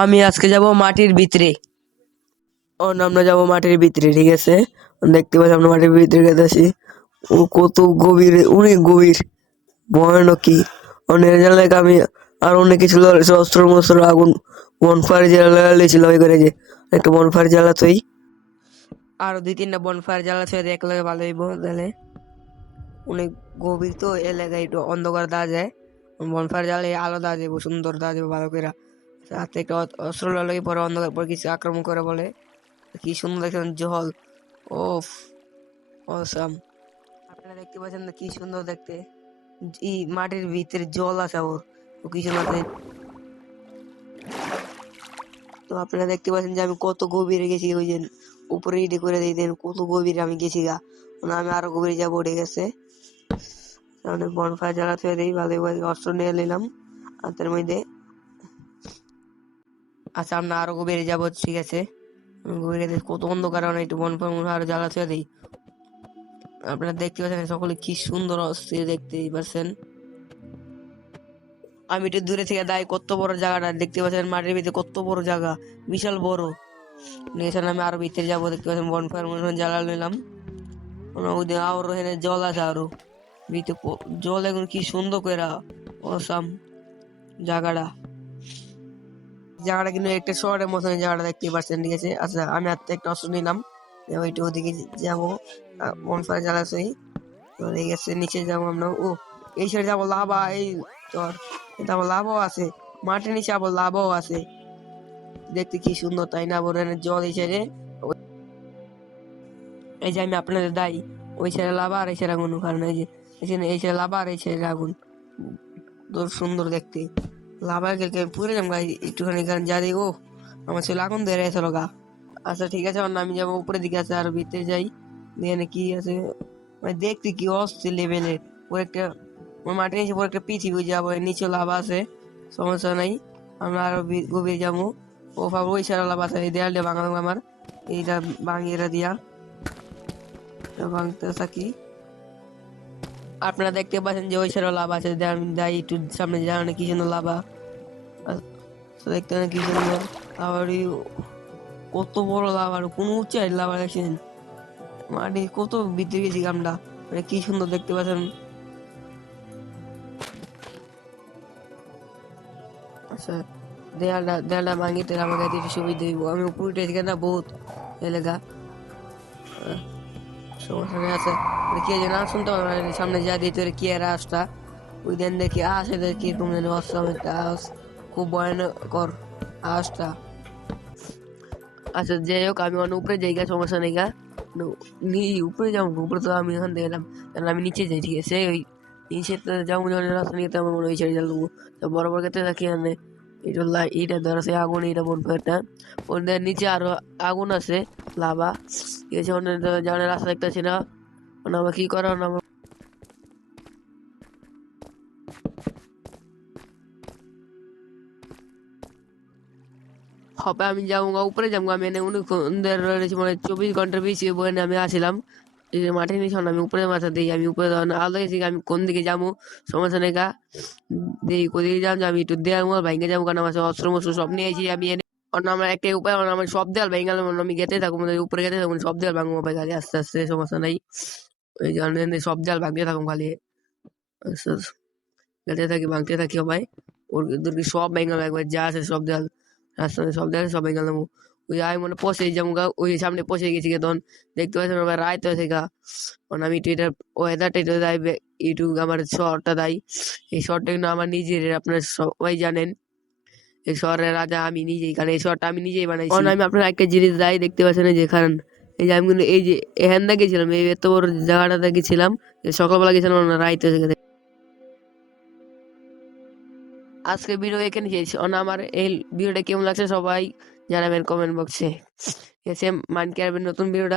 আমি আজকে যাব মাটির ভিতরে। আমরা যাব মাটির ভিতরে, ঠিক আছে? দেখতে পাচ্ছি আমরা মাটির ভিতরে গেছি। ও কত গভীর, অনেক গভীর, ভয়ানক কি অনেক জায়গায় আমি আর অনেক কিছু অস্ত্র মস্ত্র আগুন বনফায়ার জ্বালাইছিল ওই করে যে একটা বনফায়ার জ্বালাতই আরো 2-3টা বনফায়ার জ্বালাছে দেখলে ভালো হইব। তাহলে অনেক গভীর তো এলাকায় একটু অন্ধকার দেওয়া যায়, বনফায়ার জ্বালে আলো দেওয়া যাবে, সুন্দর দেওয়া যাবে ভালো করে। হাতে একটা অস্ত্র লাগে পরে অন্ধকার পরে কিছু আক্রমণ করে বলে। কি সুন্দর দেখছেন জল, ওফ অসাম। আপনারা দেখতে পাচ্ছেন না কি সুন্দর দেখতে, এই মাটির ভিতরে জল আছে ওর, ও কি সুন্দর তো আপনারা দেখতে পাচ্ছেন যে আমি কত গভীরে গেছি, ওই যে উপরে ইডে করে দিয়ে দেন কত গভীরে আমি গেছি গা। আমি আরো গভীরে যাবো, উঠে গেছে তাহলে বনফায়ার জ্বালাতে দিই ভালো, অস্ত্র নিয়ে নিলাম হাতের মধ্যে। আচ্ছা আমরা আরো গভীরে যাবো, ঠিক আছে? গভীরে কত অন্ধকার, একটু বনফায়ার আরো জ্বালাতে দিই। আপনারা দেখতে পাচ্ছেন সকলে কি সুন্দর অস্থির দেখতেই পাচ্ছেন। আমি একটু দূরে থেকে দাই, কত বড় জায়গাটা দেখতে পাচ্ছেন, মাটির ভিতরে কত বড় জায়গা, বিশাল বড়। এখানে আমি আরো ভিতরে যাবো, দেখতে পাচ্ছেন বনফায়ার জ্বালা নিলাম। ওদিকে আরো এখানে জল আছে, আরো ভিতরে জল এখন কি সুন্দর করে অসাম জায়গাটা। জায়গাটা কিন্তু একটা শহরের মতন জায়গাটা দেখতে পাচ্ছেন, ঠিক আছে? আচ্ছা আমি হাতে একটা অস্ত্র নিলাম, ওইটা ওদিকে যাবো, বনফায়ার জ্বালাছি ঠিক আছে। নিচে যাবো আমরা, ও এই সাইডে যাবো, লাভা এই তোর এটা আবার লাভও আছে, মাটির নিচে আবার লাভও আছে, দেখতে কি সুন্দর তাই না? বড় জল এই সাইডে, এই যে আমি আপনাদের দাই ওই সাইডে লাভা আর এই সাইডে আগুন, কারণ এই যে এই সাইডে লাভা আর এই সাইডে আগুন, তোর সুন্দর দেখতে। লাভা গেলে পুরে যাম গাই একটুখানি, কারণ যা দিই ও আমার ছেলে আগুন ধরে আছে লগা। আচ্ছা ঠিক আছে, আমি যাবো উপরের দিকে, আছে আর ভিতরে যাই এখানে কি আছে, মানে দেখতে কি অস্থির লেভেলের। ওর একটা মাটির নিচে পরে একটা পৃথিবী যাবো, নিচে লাভা আছে, সমস্যা নাই। আমরা আরো গভীর যাবো, ও ভাবো ওই সারা লাভা আছে, এই দেয়ালটা ভাঙলাম আমার, এইটা ভাঙিয়ে দিয়া ভাঙতে থাকি। আপনারা দেখতে পাচ্ছেন যে ওই সারা লাভা আছে, যাই একটু সামনে যাওয়া, কি সুন্দর লাভা দেখতে কি সুন্দর। আবার কত বড় লাভা, কোন উচ্চাই লাভা দেখছেন, মাটি কত ভিতরে গেছি আমরা, মানে কি সুন্দর দেখতে পাচ্ছেন। আচ্ছা দেয়ালটা ভাঙি তাহলে আমাকে একটু সুবিধা দিব, আমি উপরে উঠে গেছি না বহুত এলাকা, সমস্যা নেই। আছে কি যে না শুনতে পারবো, সামনে যা দিতে কি আর আওয়াজটা, ওই দিন দেখি আসে দেখি এরকম যেন অসম একটা আওয়াজ, খুব ভয়ানকর আওয়াজটা। আচ্ছা যাই হোক, আমি অনেক উপরে যাই গা, সমস্যা নেই গা, উপরে যাবো, উপরে তো আমি এখান থেকে এলাম, আমি নিচে যাই, ঠিক আছে? ওই নিচে যাবো যখন রাস্তা নিয়ে আমার মনে ওই সাইড যাবো, বরাবর ক্ষেত্রে থাকি আনে এইটা ধর আছে আগুন, এইটা বলবো একটা ওদের নিচে আরো আগুন আছে, লাভা, ঠিক আছে? যাওয়ার রাস্তা দেখতেছি না, আমার কি করার আমার হবে। আমি যাবো উপরে যাবো, আমি এনে মানে 24 ঘন্টার বেশি বয়ে আমি আসিলাম, এই যে মাঠে নিয়ে আমি উপরে মাথা দিই, আমি উপরে আলো গেছি, আমি কোন দিকে যাবো সমস্যা নেই গা, দিই কোদিকে যাবো, আমি একটু দেয়াল ভাইঙ্গে যাবো, কারণ আমার অস্ত্র মস্ত্র সব নিয়ে এসেছি আমি এনে। আমার একটা উপায়, আমার সব দেয়াল ভেঙে গেল, আমি গেতে থাকবো, উপরে গেতে থাকবো, সব দেয়াল ভাঙবো ভাই খালি আস্তে আস্তে, সমস্যা নাই। ওই জন্য সব দেয়াল ভাঙতে থাকুন খালি, গেতে থাকি ভাঙতে থাকি ভাই, ওর সব ভেঙে একবার যা আছে সব দেয়াল, রাস্তাতে সব দেয়াল সব ভেঙে গেলাম। ওই আমি মনে পৌঁছে যাবো গা, ওই সামনে পৌঁছে গেছি তখন দেখতে পাচ্ছেন আমার রায় তো গা, কারণ আমি এটা ওয়েদারটা এটা দেয় ইউটিউব আমার শহরটা দেয়, এই শহরটা কিন্তু আমার নিজের, আপনার সবাই জানেন এই শহরের রাজা আমি নিজেই, কারণ এই শহরটা আমি নিজেই বানাইছি। আমি আপনার একটা জিনিস যাই দেখতে পাচ্ছেন যে কারণ এই যে আমি কিন্তু এই যে এখান থেকে গেছিলাম, এই এত বড় জায়গাটা গেছিলাম, সকালবেলা গেছিলাম রাইতে থেকে। আজকে ভিডিও এখানে শেষ, আমার এই ভিডিওটা কেমন লাগছে সবাই জানাবেন কমেন্ট বক্সে, ঠিক আছে? মাইন্ড কেয়ারবেন নতুন ভিডিওটা।